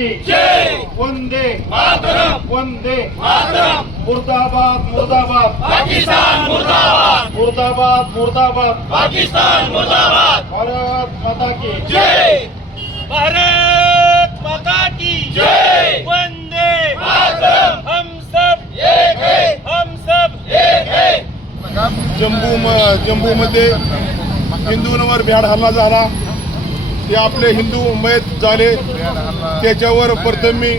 की वंदे। मातरम। वंदे। मातरम। मुर्दाबाद मुर्दाबाद। पाकिस्तान मुर्दाबाद। मुर्दाबाद मुर्दाबाद। पाकिस्तान मुर्दाबाद। भारत माता की। जय। भारत माता की। जय। वंदे। मातरम। हम सब एक है। हम सब एक है। जम्बू जम्बूमध्ये हिंदूंवर भ्याड हल्ला झाला. ते आपले हिंदू मयत झाले. त्याच्यावर प्रथम मी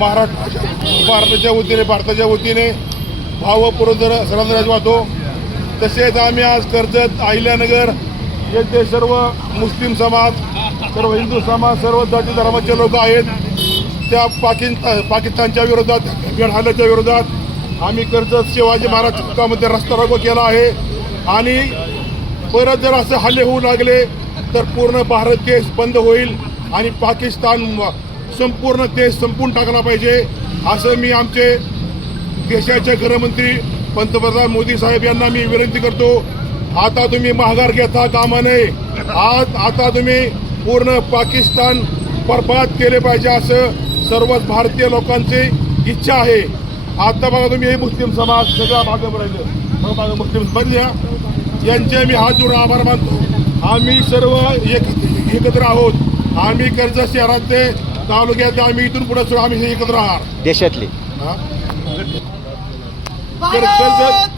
महाराष्ट्र भारताच्या वतीने भारताच्या वतीने भाव भावपूर्ण सरंदराज वाहतो. तसेच आम्ही आज कर्जत अहिल्यानगर येथे सर्व मुस्लिम समाज सर्व हिंदू समाज सर्व जाती धर्माचे लोक आहेत. त्या पाकिस्तान पाकिस्तानच्या विरोधात भेड हल्ल्याच्या विरोधात आम्ही कर्जत शिवाजी महाराज चौकामध्ये रस्ता रोको केला आहे. आणि परत जर असे हल्ले होऊ लागले तर पूर्ण भारत देश बंद होईल आणि पाकिस्तान संपूर्ण देश संपून टाकला पाहिजे असं मी आमचे देशाचे गृहमंत्री पंतप्रधान मोदी साहेब यांना मी विनंती करतो. आता तुम्ही माघार घेता कामा नये आज आता तुम्ही पूर्ण पाकिस्तान बर्बाद केले पाहिजे असं सर्वच भारतीय लोकांची इच्छा आहे. आता बघा तुम्ही हे मुस्लिम समाज सगळा मागं राहिलं मुस्लिम समाज यांचे मी हात जोडून आभार मानतो. आम्ही सर्व एक एकत्र आहोत. आम्ही कर्जत शहरातले तालुक्यातले आम्ही इथून पुढे सुद्धा आम्ही एकत्र आहात. देशातले. हा? तर कर्जत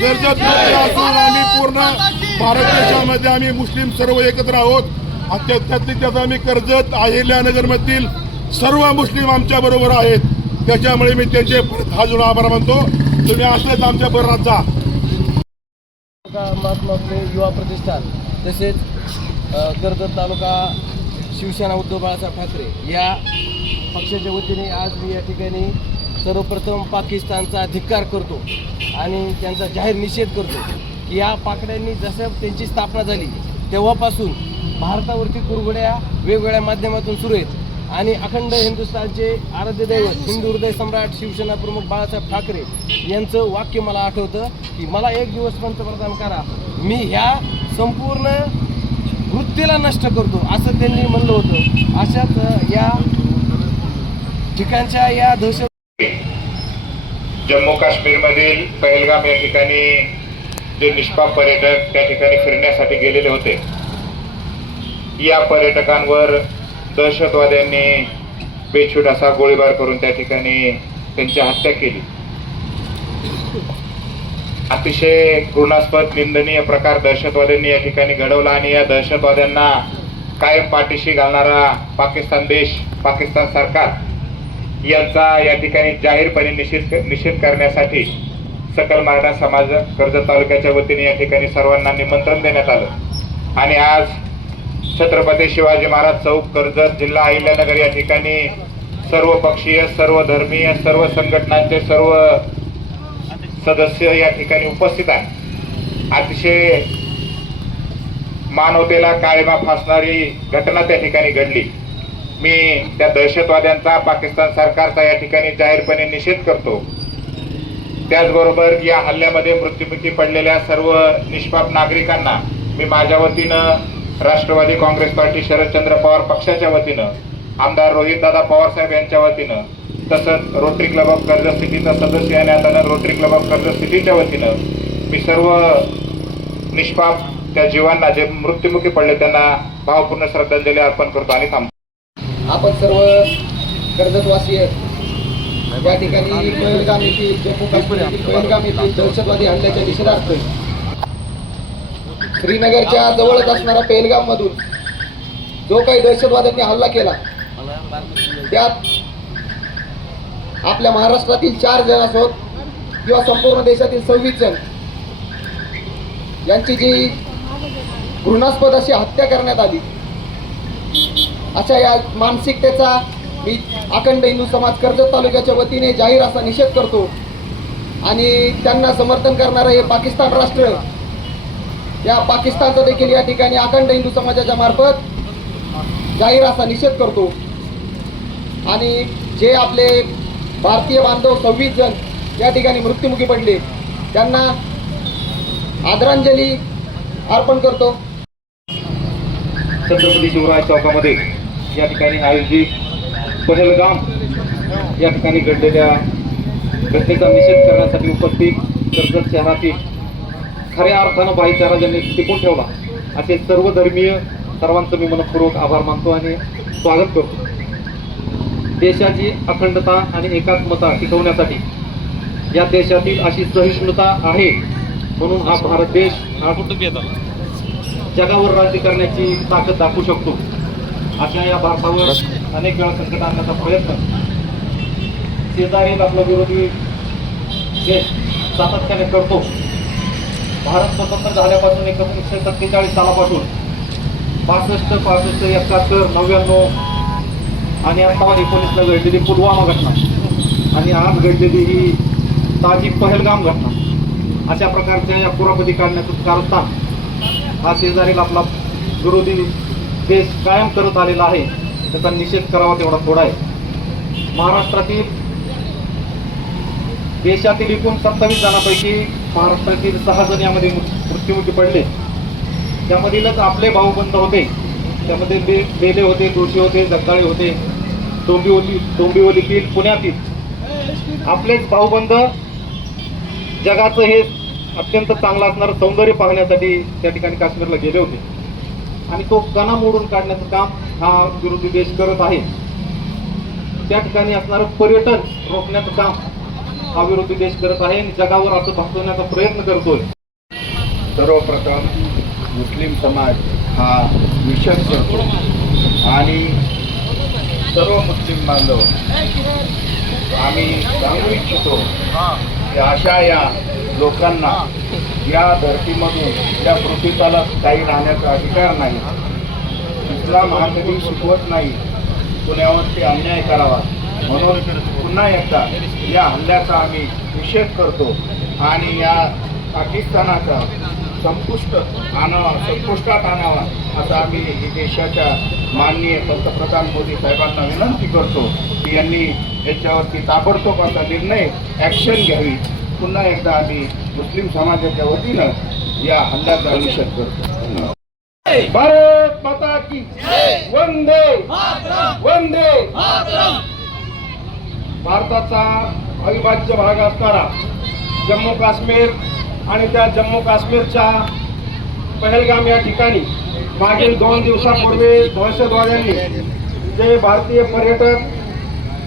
कर्जत मध्ये असून आम्ही पूर्ण भारत देशामध्ये आम्ही मुस्लिम सर्व एकत्र आहोत. आणि त्या- त्यातली त्यात आम्ही कर्जत अहिल्यानगर मधील सर्व मुस्लिम आमच्या बरोबर आहेत. त्याच्यामुळे मी त्यांचे परत हा जुना आभार मानतो. तुम्ही असलेच आमच्या बरोबर जा. तालुका महात्मा फुले युवा प्रतिष्ठान तसेच कर्जत तालुका शिवसेना उद्धव बाळासाहेब ठाकरे या पक्षाच्या वतीने आज मी या ठिकाणी सर्वप्रथम पाकिस्तानचा धिक्कार करतो आणि त्यांचा जाहीर निषेध करतो की या पाकड्यांनी जसं त्यांची स्थापना झाली तेव्हापासून भारतावरती कुरघड्या वेगवेगळ्या माध्यमातून सुरू आहेत. आणि अखंड हिंदुस्थानचे आराध्य दैवत हिंदू हृदय सम्राट शिवसेना प्रमुख बाळासाहेब ठाकरे यांचं वाक्य मला आठवतं की मला एक दिवस पंतप्रधान करा. मी ह्या संपूर्ण वृत्तीला नष्ट करतो असं त्यांनी म्हणलं होतं. अशाच या ठिकाणच्या या दहशत जम्मू काश्मीरमधील पहलगाम या ठिकाणी जे निष्पाप पर्यटक त्या ठिकाणी फिरण्यासाठी गेलेले होते. या पर्यटकांवर दहशतवाद्यांनी बेछूट असा गोळीबार करून त्या ठिकाणी त्यांची हत्या केली. अतिशय घृणास्पद निंदनीय प्रकार दहशतवाद्यांनी या ठिकाणी घडवला आणि या दहशतवाद्यांना कायम पाठीशी घालणारा पाकिस्तान देश पाकिस्तान सरकार यांचा या ठिकाणी जाहीरपणे निषेध निषेध करण्यासाठी सकल मराठा समाज कर्जत तालुक्याच्या वतीने या ठिकाणी सर्वांना निमंत्रण देण्यात आलं. आणि आज छत्रपती शिवाजी महाराज चौक कर्जत जिल्हा अहिल्यानगर या ठिकाणी सर्व पक्षीय सर्व धर्मीय सर्व संघटनांचे सर्व सदस्य या ठिकाणी उपस्थित आहेत. अतिशय मानवतेला काळीमा फासणारी घटना त्या ठिकाणी घडली. मी त्या दहशतवाद्यांचा पाकिस्तान सरकारचा या ठिकाणी जाहीरपणे निषेध करतो. त्याचबरोबर या हल्ल्यामध्ये मृत्युमुखी पडलेल्या सर्व निष्पाप नागरिकांना मी माझ्या वतीनं राष्ट्रवादी काँग्रेस पार्टी शरदचंद्र पवार पक्षाच्या वतीनं आमदार रोहितदादा पवार साहेब यांच्या वतीनं तसंच रोटरी क्लब ऑफ कर्जत सिटीचा सदस्य आणि आता रोटरी क्लब ऑफ कर्जत सिटीच्या वतीनं मी सर्व निष्पाप त्या जीवांना जे मृत्युमुखी पडले त्यांना भावपूर्ण श्रद्धांजली अर्पण करतो आणि थांबतो. आपण सर्व कर्जतवासीय या ठिकाणी पहलगाम येथील जम्मू काश्मीर येथील पहलगाम येथील दहशतवादी हल्ल्याच्या निषेधार्थ श्रीनगरच्या जवळच असणारा पहलगाम मधून जो काही दहशतवाद्यांनी हल्ला केला त्यात आपल्या महाराष्ट्रातील चार जण असोत किंवा संपूर्ण देशातील सव्वीस जण. यांची जी घृणास्पद अशी हत्या करण्यात आली अशा या मानसिकतेचा मी अखंड हिंदू समाज कर्जत तालुक्याच्या वतीने जाहीर असा निषेध करतो आणि त्यांना समर्थन करणारं हे पाकिस्तान राष्ट्र या पाकिस्तानचा देखील या ठिकाणी अखंड हिंदू समाजाच्या मार्फत जाहीर असा निषेध करतो. आणि जे आपले भारतीय बांधव सव्वीस जण या ठिकाणी मृत्युमुखी पडले त्यांना आदरांजली अर्पण करतो. छत्रपती शिवराय चौकामध्ये या ठिकाणी आयोजित पहलगाम या ठिकाणी घडलेल्या घटनेचा निषेध करण्यासाठी उपस्थित कर्जत शहरातील खऱ्या अर्थानं भाईचारा ज्यांनी टिकून ठेवला असे सर्व धर्मीय सर्वांचं मी मनपूर्वक आभार मानतो आणि स्वागत करतो. देशाची अखंडता आणि एकात्मता टिकवण्यासाठी या देशातील अशी सहिष्णुता आहे म्हणून हा भारत देश हा जगावर राज्य करण्याची ताकद दाखवू शकतो. अशा या भारतावर अनेक वेळा संकट आणण्याचा प्रयत्न. शेजारील आपला विरोधी देश सातत्याने करतो. भारत स्वतंत्र झाल्यापासून एकोणीसशे सत्तेचाळीस सालापासून पासष्ट पासष्ट एकाहत्तर नव्याण्णव आणि आता एकोणीसला घडलेली पुलवामा घटना. आणि आज घडलेली ही ताजी पहलगाम घटना. अशा प्रकारच्या या पुरापती काढण्याचं कारस्थान हा शेजारील आपला विरोधी देश कायम करत आलेला आहे त्याचा निषेध करावा तेवढा थोडा आहे. महाराष्ट्रातील देशातील एकूण सत्तावीस जणांपैकी महाराष्ट्रातील सहा जण यामध्ये मृत्युमुखी पडले. त्यामधीलच आपले भाऊबंद होते. त्यामध्ये बे बेले होते दोषी होते जगदाळे होते. डोंबिवली डोंबिवलीतील पुण्यातील आपलेच भाऊबंद जगाचं हे अत्यंत चांगलं असणारं सौंदर्य पाहण्यासाठी त्या ठिकाणी काश्मीरला गेले होते. आणि तो कणा मोडून काढण्याचं काम हा विरोधी देश करत आहे. त्या ठिकाणी असणारं पर्यटन रोखण्याचं काम हा विरोधी देश करत आहे आणि जगावर असं भासवण्याचा प्रयत्न करतोय. सर्वप्रथम मुस्लिम समाज हा मिशन करतो. आणि सर्व मुस्लिम बांधव आम्ही सांगू इच्छितो की अशा या लोकांना या धर्तीमधून या पृथ्वीताला काही राहण्याचा अधिकार नाही. इस्लाम हा कधी शिकवत नाही. पुण्यावरती अन्याय करावा. म्हणून पुन्हा एकदा या हल्ल्याचा आम्ही निषेध करतो आणि या पाकिस्तानाचा संपुष्ट आणावा संपुष्टात आणावा असं आम्ही देशाच्या माननीय पंतप्रधान मोदी साहेबांना विनंती करतो की यांनी याच्यावरती ताबडतोब असा निर्णय ॲक्शन घ्यावी. पुन्हा एकदा आम्ही मुस्लिम समाजाच्या वतीनं या हल्ल्याचा निषेध करतो. भारत माता की वंदे. वंदे. भारताचा अविभाज्य भाग असणारा जम्मू काश्मीर आणि त्या जम्मू काश्मीरच्या पहलगाम या ठिकाणी मागील दोन दिवसापूर्वी दहशतवाद्यांनी जे भारतीय पर्यटक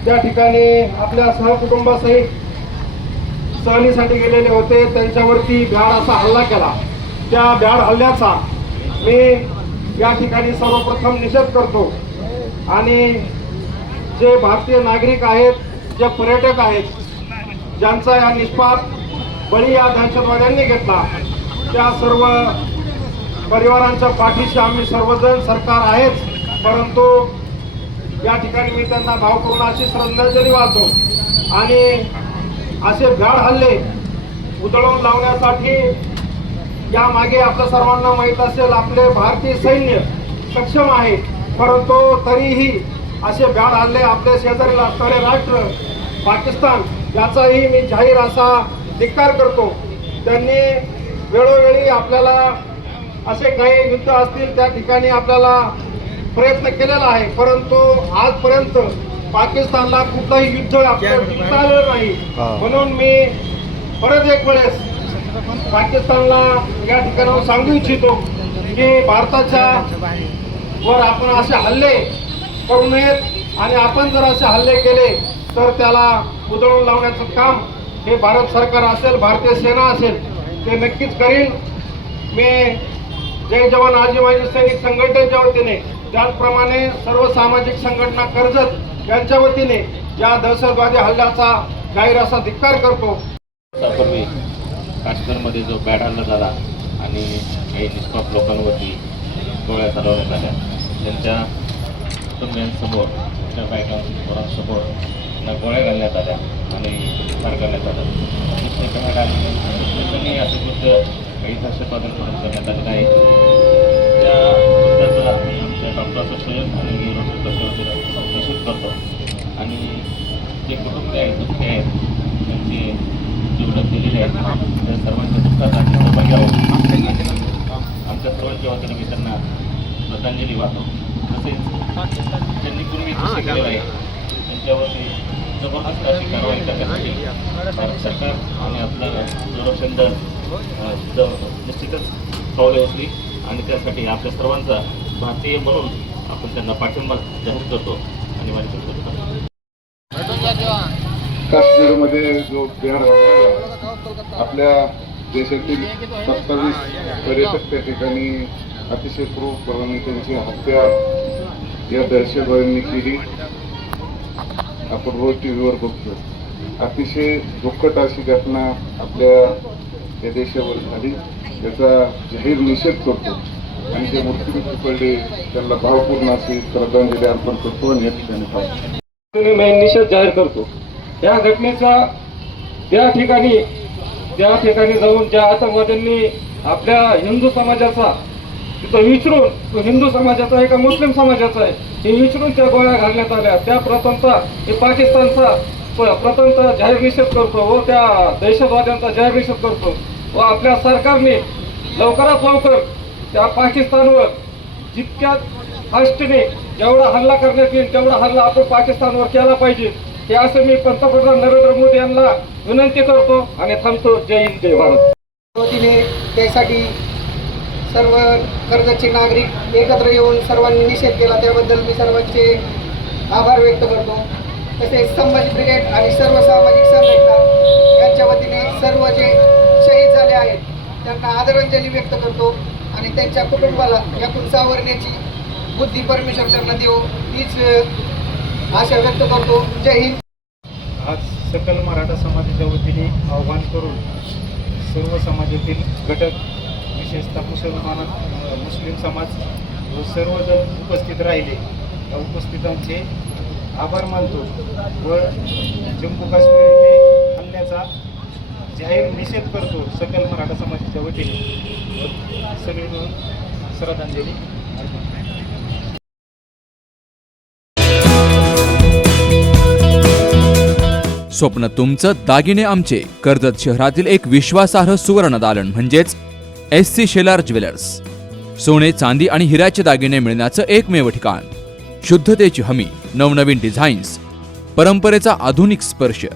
त्या ठिकाणी आपल्या सहकुटुंबासहित सहलीसाठी गेलेले होते त्यांच्यावरती भ्याड असा हल्ला केला. त्या भ्याड हल्ल्याचा मी या ठिकाणी सर्वप्रथम निषेध करतो. आणि जे भारतीय नागरिक आहेत जे पर्यटक आहेत ज्यांचा या निष्पाप बळी या दहशतवाद्यांनी घेतला त्या सर्व परिवारांच्या पाठीशी आम्ही सर्वजण सरकार आहेच परंतु या ठिकाणी मी त्यांना भावपूर्ण अशी श्रद्धांजली वाहतो. आणि असे भ्याड हल्ले उधळून लावण्यासाठी यामागे आपल्या सर्वांना माहीत असेल आपले भारतीय सैन्य सक्षम आहे परंतु तरीही असे भ्याड हल्ले आपल्या शेजारील असणारे राष्ट्र पाकिस्तान याचाही मी जाहीर असा धिक्कार करतो. त्यांनी वेळोवेळी आपल्याला असे काही युद्ध असतील त्या ठिकाणी आपल्याला प्रयत्न केलेला आहे. परंतु आजपर्यंत पाकिस्तानला कुठलंही युद्ध आपल्याला नाही. म्हणून मी परत एक वेळेस पाकिस्तानला या ठिकाणावर सांगू इच्छितो की भारताच्या वर आपण असे हल्ले करू नयेत. आणि आपण जर असे हल्ले केले तर त्याला उधळून लावण्याचं काम हे भारत सरकार असेल भारतीय सेना असेल ते नक्कीच करील मी जय जवान आजी माजी सैनिक संघटनेच्या वतीने त्याचप्रमाणे सर्व सामाजिक संघटना कर्जत यांच्या वतीने या दहशतवादी हल्ल्याचा जाहीर असा धिक्कार करतो. दिवसापूर्वी काश्मीरमध्ये जो बॅड हल्ला झाला आणि काही निष्पाप लोकांवरती गोळ्या चालवण्यात आल्या त्यांच्या कुटुंबियांसमोर त्या बायकांसमोर त्यांना गोळ्या घालण्यात आल्या आणि ठार करण्यात आलं. दुसरीकडे त्यांनी असं कृत्य काही दहशतवाद्यांकडून करण्यात आलेलं आहे. त्या कृत्याचा आमच्या डॉक्टरचं स्वयं आणि रोटरी निषेध करतो. आणि जे कुटुंब आहेत दुःखी आहेत त्यांचे जीवन दिलेले आहेत त्या सर्वांच्या दुःखात आम्ही सहभागी आहोत आमच्या सर्वांच्या वतीने मी त्यांना श्रद्धांजली वाहतो. तसेच त्यांनी पूर्वी कृषी केलेलं आहे त्यांच्यावरती जबरदस्त अशी कारवाई करण्यासाठी भारत सरकार आणि आपलं संरक्षण दल अ, द- निश्चितच पावले उचली आणि त्यासाठी आपल्या सर्वांचा भारतीय म्हणून आपण त्यांना पाठिंबा जाहीर करतो आणि माझी संकल्पना काश्मीरमध्ये जो बिहार आपल्या देशातील सत्तावीस पर्यटक त्या ठिकाणी अतिशय क्रूरपणाने त्यांची हत्या या दहशतवाद्यांनी केली. आपण रोज टी व्हीवर बघतो अतिशय दुःखद अशी घटना आपल्या या देशावर झाली. याचा जाहीर निषेध करतो. आणि जे मृत्यूमुखी पडले त्यांना भावपूर्ण अशी श्रद्धांजली अर्पण करतो आणि या ठिकाणी निषेध जाहीर करतो. या घटनेचा त्या ठिकाणी त्या ठिकाणी जाऊन ज्या आतंकवाद्यांनी आपल्या हिंदू समाजाचा तिथं विचारून तो हिंदू समाजाचा आहे का मुस्लिम समाजाचा आहे हे विचारून त्या गोळ्या घालण्यात आल्या. त्या प्रथमचा हे पाकिस्तानचा प- जाहीर निषेध करतो व त्या दहशतवाद्यांचा जाहीर निषेध करतो. व आपल्या सरकारने लवकरात लवकर त्या पाकिस्तानवर जितक्या फास्टने जेवढा हल्ला करण्यात येईल तेवढा हल्ला आपण पाकिस्तानवर केला पाहिजे. हे असं मी पंतप्रधान नरेंद्र मोदी यांना विनंती करतो आणि थांबतो. जय हिंद जय भारत. त्यासाठी सर्व कर्जाचे नागरिक एकत्र येऊन सर्वांनी निषेध केला त्याबद्दल मी सर्वांचे आभार व्यक्त करतो. तसेच संभाजी ब्रिगेड आणि सर्व सामाजिक संघटना यांच्या वतीने सर्व जे शहीद झाले आहेत त्यांना आदरांजली व्यक्त करतो आणि त्यांच्या कुटुंबाला यातून सावरण्याची बुद्धी परमेश्वर त्यांना देऊ हीच आशा व्यक्त करतो. जय हिंद. आज सकल मराठा समाजाच्या वतीने आव्हान करून सर्व समाजातील घटक विशेषतः मुसलमान मुस्लिम समाज सर्वजण उपस्थित राहिले. त्या उपस्थितांचे आभार मानतो व जम्मू काश्मीर येथे हल्ल्याचा जाहीर निषेध करतो सकल मराठा समाजाच्या वतीने. सगळे मिळून श्रद्धांजली अर्पण. स्वप्न तुमचं दागिने आमचे. कर्जत शहरातील एक विश्वासार्ह सुवर्ण दालन म्हणजेच एस सी शेलार ज्वेलर्स. सोने चांदी आणि हिऱ्याचे दागिने मिळण्याचं एकमेव ठिकाण. शुद्धतेची हमी नवनवीन डिझाईन्स परंपरेचा आधुनिक स्पर्श.